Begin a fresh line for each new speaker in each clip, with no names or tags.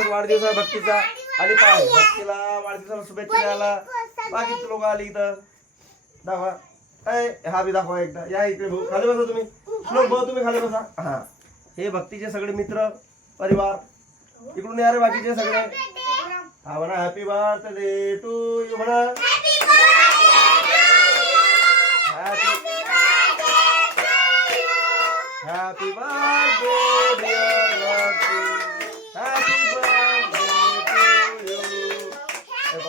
वाढदिवस आहे भक्तीचा आणि पाय भक्तीला वाढदिवसाला शुभेच्छा द्यायला बाकीचे लोक आली इथं. दाखवा. अय हा बी दाखवा एकदा. या इकडे भाऊ खाली बसा तुम्ही. श्लोक भाऊ तुम्ही खाली बसा. हा. हे भक्तीचे सगळे मित्र परिवार. इकडून या रे बाकीचे सगळे. हा म्हणा हॅपी बर्थडे टू यू म्हणा. Happy birthday dear happy birthday to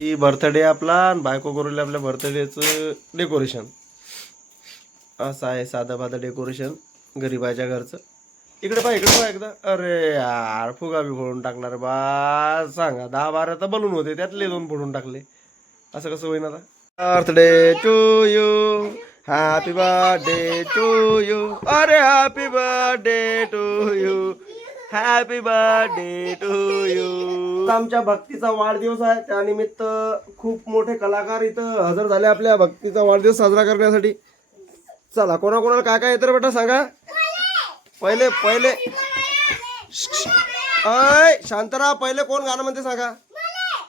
you birthday आपला आणि बायको करून आपल्या बर्थडेचं डेकोरेशन असं आहे साधं बाधं डेकोरेशन गरीबाच्या घरचं. इकडे पहा इकडे पहा एकदा. अरे यार फुगा बी फोडून टाकणार बा. सांगा दहा बारा तर बलून होते त्यातले दोन फोडून टाकले. असं कसं होईन आता? Birthday to you happy birthday to you अरे happy birthday to you happy birthday to you आमच्या भक्तीचा वाढदिवस आहे. त्यानिमित्त खूप मोठे कलाकार इथं हजर झाले आपल्या भक्तीचा वाढदिवस साजरा करण्यासाठी. चला कोणाकोणाला काय काय येतं बेटा सांगा? पहिले पहिले. अय शांतरा पहिले कोण गाणं म्हणते सांगा?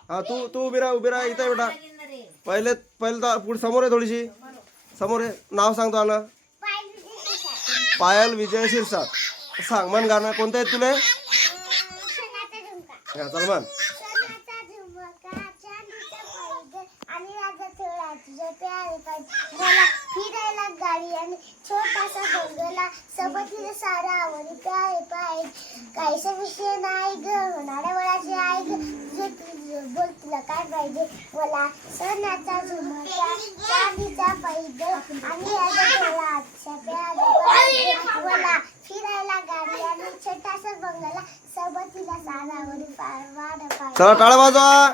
हा तू तू उभी राहा उभी राहा. इथं बेटा. पहिले पहिले तर पुढे समोर आहे थोडीशी. समोर आहे. नाव सांगतो आलं. पायल विजय शिरसाट. सांग मन गाणं कोणतं आहे तुले? हा, चल मन.
मला फिरायला गाडी आणि छोटासा बंगला सारा आवडी काय पाय. काहीसा विषय नाही ग. होणाऱ्या वळाचे आहे ग. जे बोल तुला काय पाहिजे? मला सणाचा झुमका चांदीचा पाहिजे आणि मला आजच्या प्याला मला फिरायला गाडी आणि छोटासा बंगला सोबत हिला सारा आवडी फार वाढ पाहिजे.
चला टाळा वाजवा.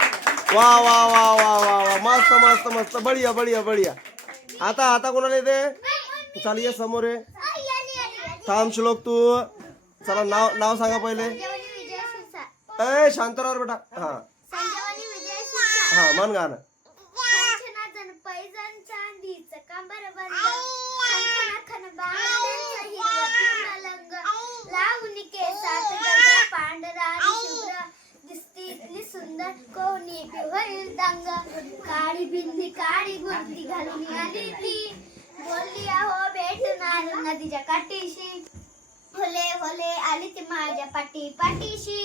वा वा वा वा वा वा. मस्त मस्त मस्त. बढिया बढिया बढिया. आता आता कोणाला येते? चाल ये समोर आहे थांब श्लोक तू. चला नाव नाव सांगा पहिले. ए शांतरावर बेटा. हा. हा मन गाणं.
इतली सुंदर कोणी पिवळी काळी बिंदी काळी गुंती घालून आली ती. बोलली अहो भेटणार नदीच्या काठीशी. होले होले आली ती माझ्या पाठी पाठीशी.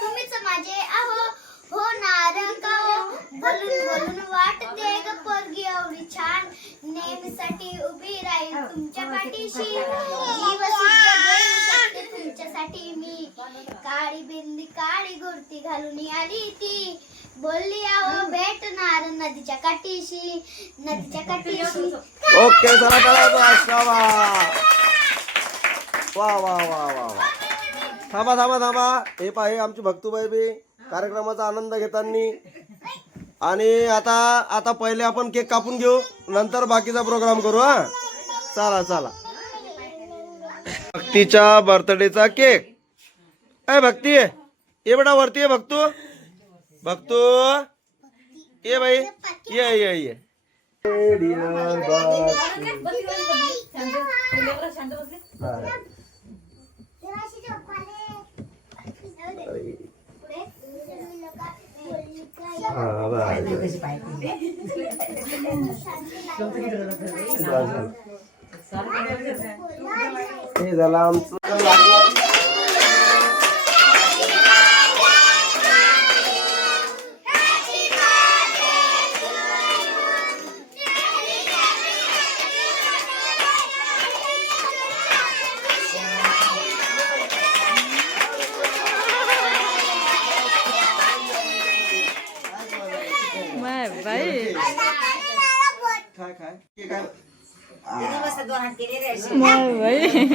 तुम्हीच माझे आहो होणार का हो? बोलून बोलून वाटते ग पोरगी एवढी छान. नेहमीसाठी उभी राहील तुमच्या पाठीशी. दिवस साठी मी. काळी बिंदी काळी गुर्ती घालून आली ती. बोलली आहो भेटणार नदीच्या काठीशी नदीच्या काठीशी.
ओके चला टाळा वा वा वा वा वा. थांबा थांबा थांबा. हे पहा आमची भक्तूबाई बी कार्यक्रमाचा आनंद घेताना. आणि आता आता पहिले आपण केक कापून घेऊ. नंतर बाकीचा प्रोग्राम करू हा. चला चला. भक्तीच्या बर्थडेचा केक. ए भक्ती ये. बेटा वरती ये भक्तू. भक्तू. ये बाई. ये ये ये. हा, बरं. हे झालं आमचं
बाई
काय काय हे. काय
बाई.